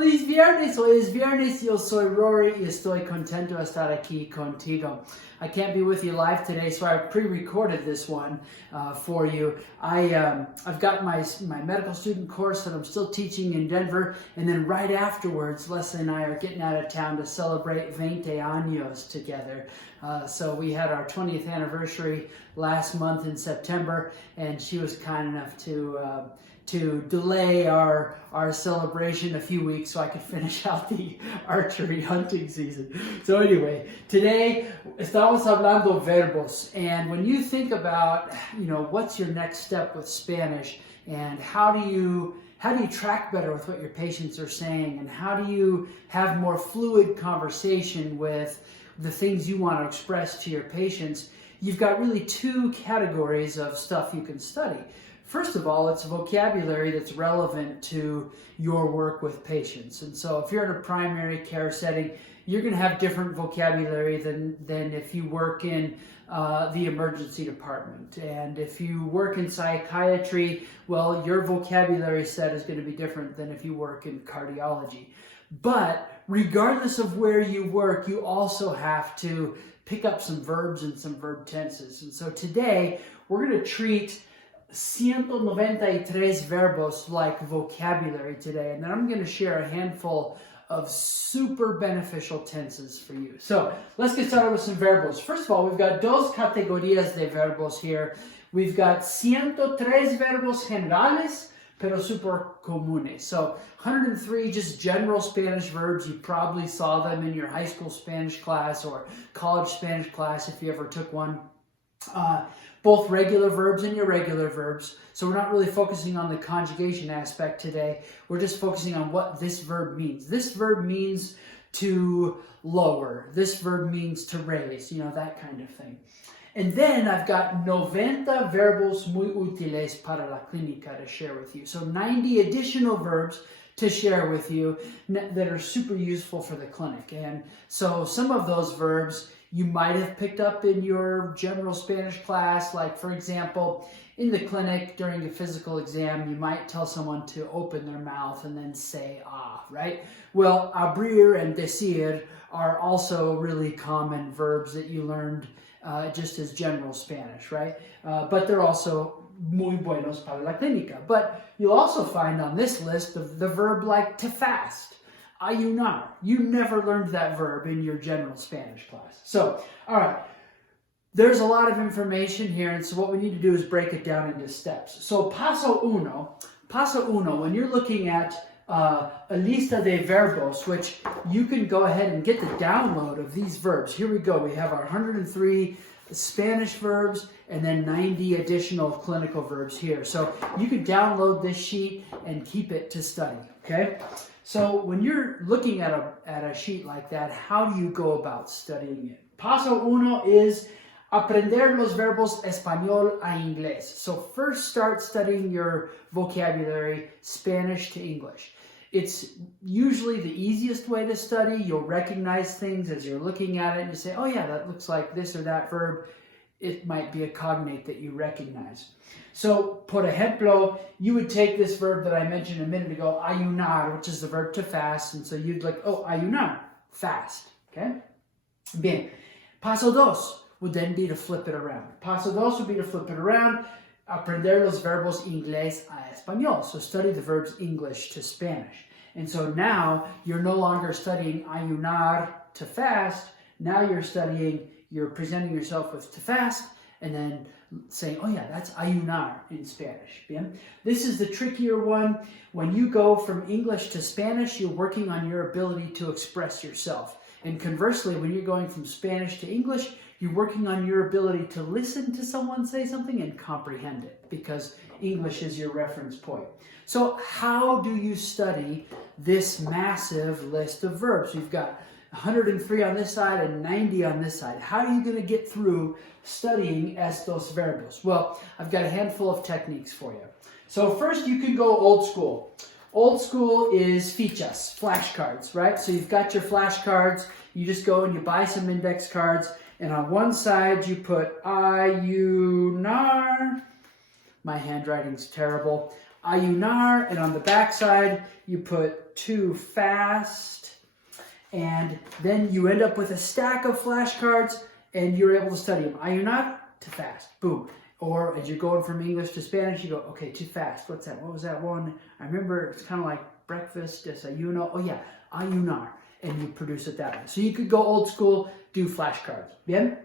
feliz viernes. Hoy es viernes. Yo soy Rory y estoy contento de estar aquí contigo. I can't be with you live today, so I pre-recorded this one for you. I've got my medical student course that I'm still teaching in Denver, and then right afterwards, Leslie and I are getting out of town to celebrate 20 años together. So we had our 20th anniversary last month in September, and she was kind enough to delay our celebration a few weeks so I could finish out the archery hunting season. So anyway, today estamos hablando verbos, and when you think about, what's your next step with Spanish, and how do you track better with what your patients are saying, and how do you have more fluid conversation with the things you want to express to your patients, you've got really two categories of stuff you can study. First of all, it's vocabulary that's relevant to your work with patients. And so if you're in a primary care setting, you're going to have different vocabulary than if you work in the emergency department. And if you work in psychiatry, well, your vocabulary set is going to be different than if you work in cardiology. But regardless of where you work, you also have to pick up some verbs and some verb tenses. And so today, we're going to treat 193 verbos like vocabulary today, and then I'm going to share a handful of super beneficial tenses for you. So let's get started with some verbos. First of all, we've got dos categorías de verbos here. We've got 103 verbos generales, pero super comunes. So 103 just general Spanish verbs. You probably saw them in your high school Spanish class or college Spanish class if you ever took one. Both regular verbs and irregular verbs. So we're not really focusing on the conjugation aspect today. We're just focusing on what this verb means. This verb means to lower. This verb means to raise, that kind of thing. And then I've got 90 verbos muy útiles para la clínica to share with you. So 90 additional verbs to share with you that are super useful for the clinic. And so some of those verbs you might have picked up in your general Spanish class, like for example, in the clinic during a physical exam, you might tell someone to open their mouth and then say ah, right? Well, abrir and decir are also really common verbs that you learned just as general Spanish, right? But they're also muy buenos para la clínica. But you'll also find on this list of the verb like to fast. Ayunar. You never learned that verb in your general Spanish class. So, all right, there's a lot of information here, and so what we need to do is break it down into steps. So, paso uno, when you're looking at a lista de verbos, which you can go ahead and get the download of these verbs. Here we go. We have our 103 Spanish verbs and then 90 additional clinical verbs here. So you can download this sheet and keep it to study, okay? So when you're looking at a sheet like that, how do you go about studying it? Paso uno is aprender los verbos español a inglés. So first start studying your vocabulary, Spanish to English. It's usually the easiest way to study. You'll recognize things as you're looking at it and you say, oh yeah, that looks like this or that verb. It might be a cognate that you recognize. So, por ejemplo, you would take this verb that I mentioned a minute ago, ayunar, which is the verb to fast. And so you'd like, oh, ayunar, fast. Okay? Bien. Paso dos would then be to flip it around. Paso dos would be to flip it around. Aprender los verbos inglés a español. So study the verbs English to Spanish. And so now you're no longer studying ayunar to fast. Now you're presenting yourself with to fast and then saying, oh yeah, that's ayunar in Spanish. Bien? This is the trickier one. When you go from English to Spanish, you're working on your ability to express yourself. And conversely, when you're going from Spanish to English, you're working on your ability to listen to someone say something and comprehend it, because English is your reference point. So how do you study this massive list of verbs? You've got 103 on this side and 90 on this side. How are you going to get through studying estos verbos? Well, I've got a handful of techniques for you. So first, you can go old school. Old school is fichas, flashcards, right? So you've got your flashcards. You just go and you buy some index cards. And on one side, you put ayunar. My handwriting's terrible. ayunar, and on the back side, you put too fast, and then you end up with a stack of flashcards, and you're able to study them. Ayunar, too fast, boom. Or as you're going from English to Spanish, you go, okay, too fast. What's that? What was that one? I remember it's kind of like breakfast, desayuno. Oh yeah, ayunar. And you produce it that way. So you could go old school, do flashcards. Bien?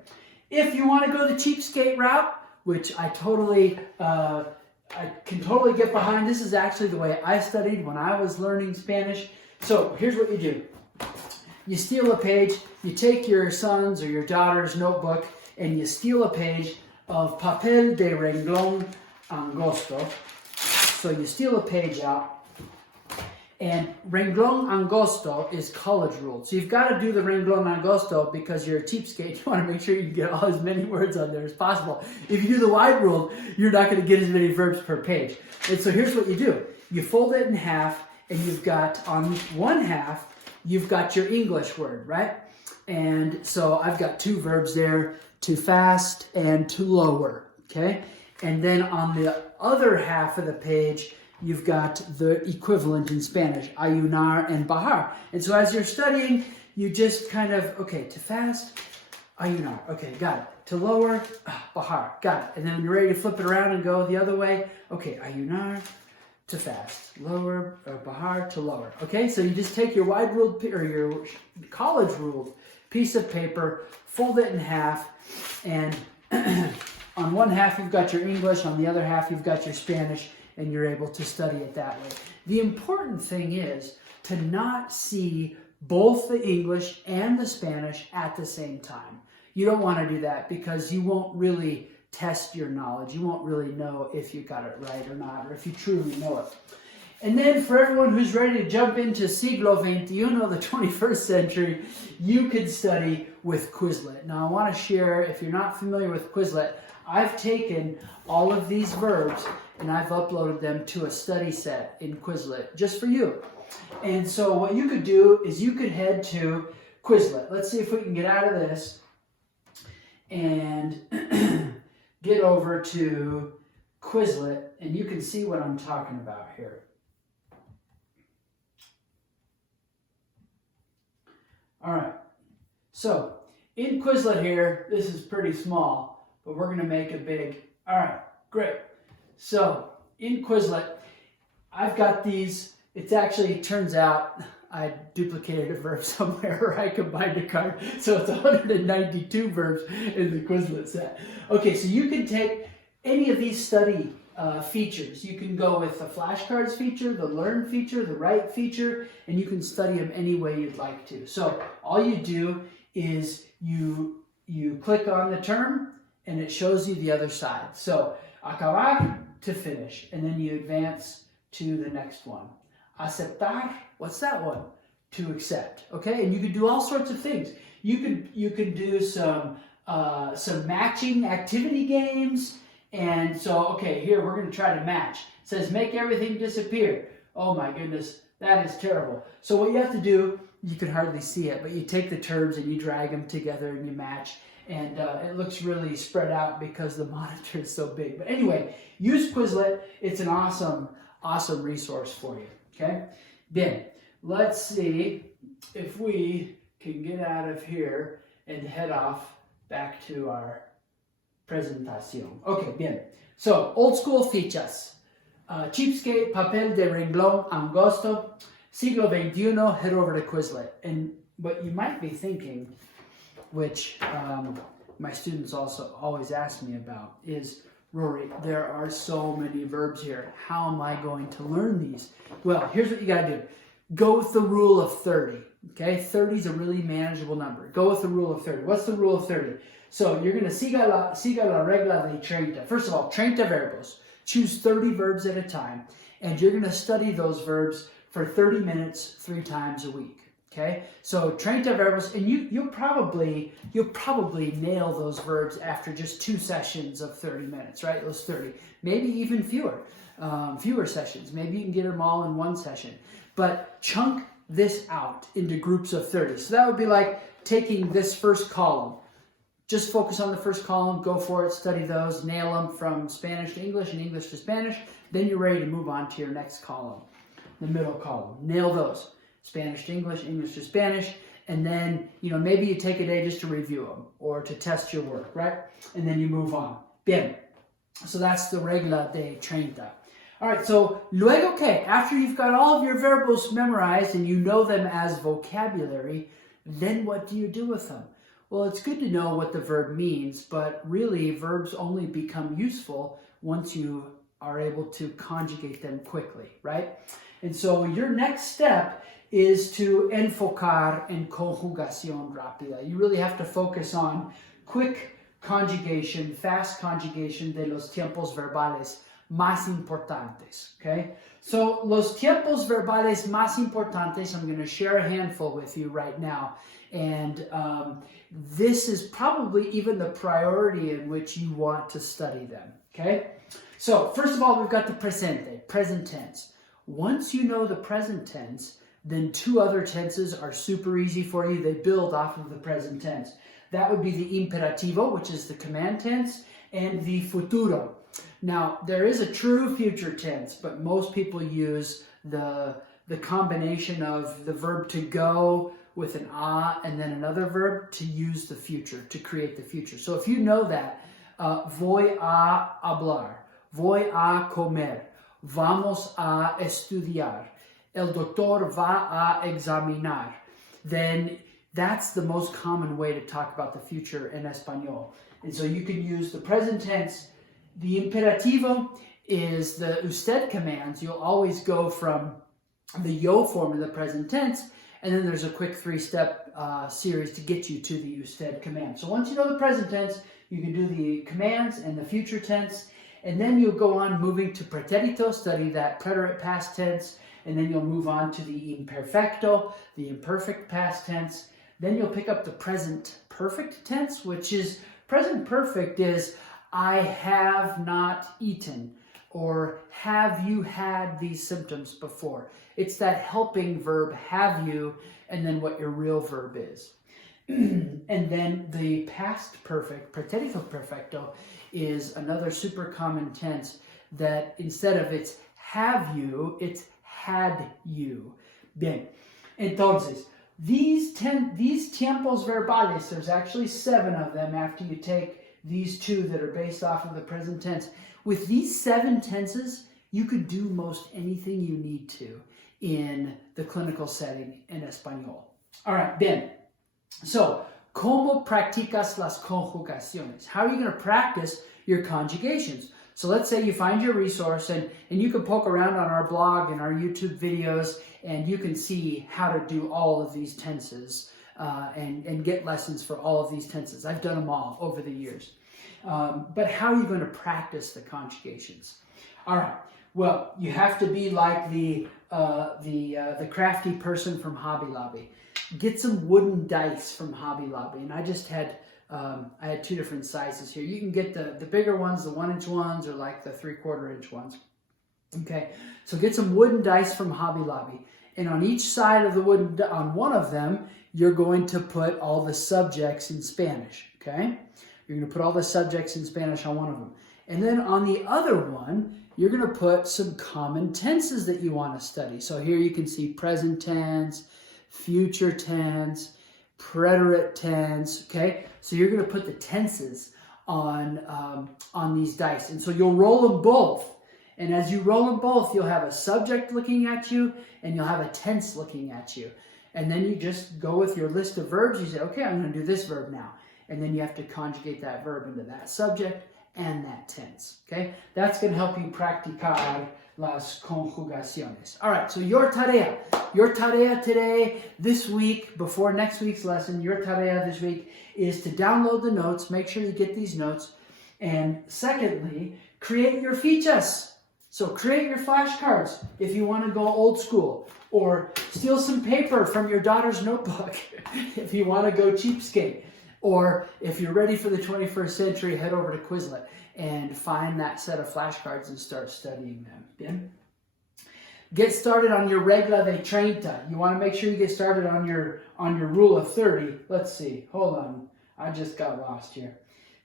If you want to go the cheapskate route, which I can totally get behind. This is actually the way I studied when I was learning Spanish. So here's what you do. You steal a page, you take your son's or your daughter's notebook, and you steal a page of papel de renglón angosto. So you steal a page out, and renglón angosto is college ruled. So you've got to do the renglón angosto because you're a cheapskate. You want to make sure you get as many words on there as possible. If you do the wide ruled, you're not going to get as many verbs per page. And so here's what you do. You fold it in half, and you've got on one half, you've got your English word, right? And so I've got two verbs there, to fast and to lower, okay? And then on the other half of the page, you've got the equivalent in Spanish, ayunar and bajar. And so as you're studying, you just kind of, okay, to fast, ayunar, okay, got it. To lower, bajar, got it. And then when you're ready to flip it around and go the other way, okay, ayunar, to fast, lower, bajar, to lower. Okay, so you just take your wide ruled, or your college ruled piece of paper, fold it in half, and on one half you've got your English, on the other half you've got your Spanish, and you're able to study it that way. The important thing is to not see both the English and the Spanish at the same time. You don't want to do that because you won't really test your knowledge. You won't really know if you got it right or not, or if you truly know it. And then for everyone who's ready to jump into siglo XXI, the 21st century, you can study with Quizlet. Now I want to share, if you're not familiar with Quizlet, I've taken all of these verbs and I've uploaded them to a study set in Quizlet just for you. And so what you could do is you could head to Quizlet. Let's see if we can get out of this and get over to Quizlet, and you can see what I'm talking about here. All right, so in Quizlet here, this is pretty small, but we're going to make it big. All right, great. So in Quizlet, I've got these. It actually turns out I duplicated a verb somewhere, or I combined a card. So it's 192 verbs in the Quizlet set. Okay, so you can take any of these study features. You can go with the flashcards feature, the learn feature, the write feature, and you can study them any way you'd like to. So all you do is you click on the term, and it shows you the other side. So acabar, to finish, and then you advance to the next one. Aceptar, what's that one? To accept. Okay, and you can do all sorts of things. You could do some matching activity games. And so, okay, here we're going to try to match. It says make everything disappear. Oh my goodness, that is terrible. So what you have to do, you can hardly see it, but you take the terms and you drag them together and you match. And it looks really spread out because the monitor is so big. But anyway, use Quizlet. It's an awesome resource for you. Okay? Bien, let's see if we can get out of here and head off back to our presentación. Okay, bien. So, old school fichas. Cheapskate, papel de renglón angosto, siglo XXI, head over to Quizlet. And what you might be thinking, which my students also always ask me about, is, Rory, there are so many verbs here. How am I going to learn these? Well, here's what you got to do. Go with the rule of 30. Okay, 30 is a really manageable number. Go with the rule of 30. What's the rule of 30? So you're going to siga la regla de 30. First of all, 30 verbos. Choose 30 verbs at a time, and you're going to study those verbs for 30 minutes 3 times a week. Okay, so 30 verbos, and you'll probably nail those verbs after just 2 sessions of 30 minutes, right? Those 30, maybe even fewer sessions. Maybe you can get them all in 1 session. But chunk this out into groups of 30. So that would be like taking this first column, just focus on the first column, go for it, study those, nail them from Spanish to English and English to Spanish. Then you're ready to move on to your next column, the middle column. Nail those, Spanish to English, English to Spanish. And then, maybe you take a day just to review them or to test your work, right? And then you move on. Bien. So that's the regla de 30. All right, so luego que, after you've got all of your verbos memorized and you know them as vocabulary, then what do you do with them? Well, it's good to know what the verb means, but really verbs only become useful once you are able to conjugate them quickly, right? And so your next step is to enfocar en conjugación rápida. You really have to focus on quick conjugation, fast conjugation de los tiempos verbales más importantes, okay? So, los tiempos verbales más importantes, I'm going to share a handful with you right now, and this is probably even the priority in which you want to study them, okay? So, first of all, we've got the presente, present tense. Once you know the present tense, then two other tenses are super easy for you. They build off of the present tense. That would be the imperativo, which is the command tense, and the futuro. Now, there is a true future tense, but most people use the combination of the verb to go with an a and then another verb to use the future, to create the future. So if you know that, voy a hablar, voy a comer, vamos a estudiar, el doctor va a examinar, then that's the most common way to talk about the future in Espanol. And so you can use the present tense. The imperativo is the usted commands. You'll always go from the yo form of the present tense, and then there's a quick three-step series to get you to the usted command. So once you know the present tense, you can do the commands and the future tense, and then you'll go on moving to preterito, study that preterite past tense, and then you'll move on to the imperfecto, the imperfect past tense. Then you'll pick up the present perfect tense, which is, present perfect is, I have not eaten, or have you had these symptoms before? It's that helping verb, have you, and then what your real verb is. And then the past perfect, pretérito perfecto, is another super common tense that instead of it's have you, it's had you. Bien. Entonces, these tiempos verbales, there's actually 7 of them after you take these 2 that are based off of the present tense. With these 7 tenses, you could do most anything you need to in the clinical setting in Español. All right, bien. So, ¿cómo practicas las conjugaciones? How are you going to practice your conjugations? So let's say you find your resource and you can poke around on our blog and our YouTube videos and you can see how to do all of these tenses and get lessons for all of these tenses. I've done them all over the years. But how are you going to practice the conjugations? All right. Well, you have to be like the crafty person from Hobby Lobby. Get some wooden dice from Hobby Lobby, and I just had I had 2 different sizes here. You can get the bigger ones, the 1-inch ones, or like the 3/4-inch ones. Okay, so get some wooden dice from Hobby Lobby, and on each side of the wooden, on one of them, you're going to put all the subjects in Spanish. Okay, you're going to put all the subjects in Spanish on one of them, and then on the other one, you're going to put some common tenses that you want to study. So here you can see present tense, future tense, preterite tense, okay? So you're going to put the tenses on these dice. And so you'll roll them both. And as you roll them both, you'll have a subject looking at you and you'll have a tense looking at you. And then you just go with your list of verbs. You say, okay, I'm going to do this verb now. And then you have to conjugate that verb into that subject and that tense, okay? That's going to help you practicar las conjugaciones. All right, so your tarea today, this week, before next week's lesson, your tarea this week is to download the notes. Make sure you get these notes. And secondly, create your fichas. So create your flashcards if you want to go old school, or steal some paper from your daughter's notebook if you want to go cheapskate. Or if you're ready for the 21st century, head over to Quizlet and find that set of flashcards and start studying them. Bien? Get started on your regla de 30. You want to make sure you get started on your rule of 30. Let's see. Hold on. I just got lost here.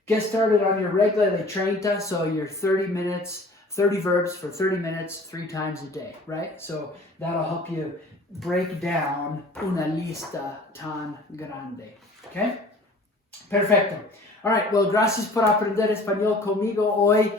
Get started on your regla de 30, so your 30 minutes, 30 verbs for 30 minutes, 3 times a day, right? So that'll help you break down una lista tan grande, okay? Perfecto. All right, well, gracias por aprender español conmigo hoy.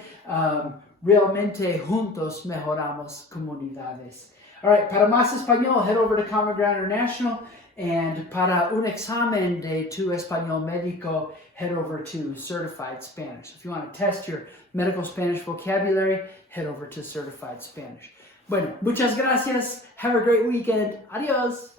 Realmente juntos mejoramos comunidades. All right, para más español, head over to Common Ground International. And para un examen de tu español médico, head over to Certified Spanish. So if you want to test your medical Spanish vocabulary, head over to Certified Spanish. Bueno, muchas gracias. Have a great weekend. Adios.